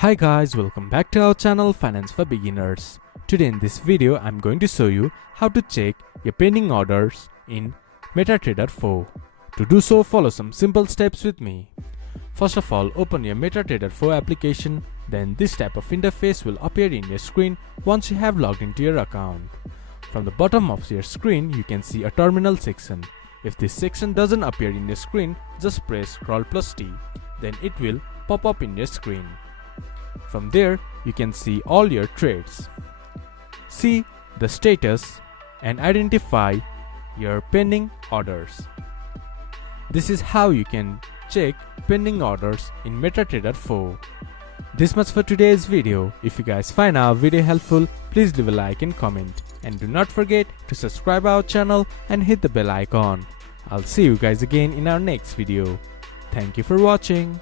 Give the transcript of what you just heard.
Hi guys, welcome back to our channel Finance for Beginners. Today in this video I'm going to show you how to check your pending orders in MetaTrader 4. To do so, follow some simple steps with me. First of all, open your MetaTrader 4 application, then this type of interface will appear in your screen once you have logged into your account. From the bottom of your screen you can see a terminal section. If this section doesn't appear in your screen, just press Ctrl+T, then it will pop up in your screen. From there, you can see all your trades. See the status and identify your pending orders. This is how you can check pending orders in MetaTrader 4. This much for today's video. If you guys find our video helpful, please leave a like and comment. And do not forget to subscribe our channel and hit the bell icon. I'll see you guys again in our next video. Thank you for watching.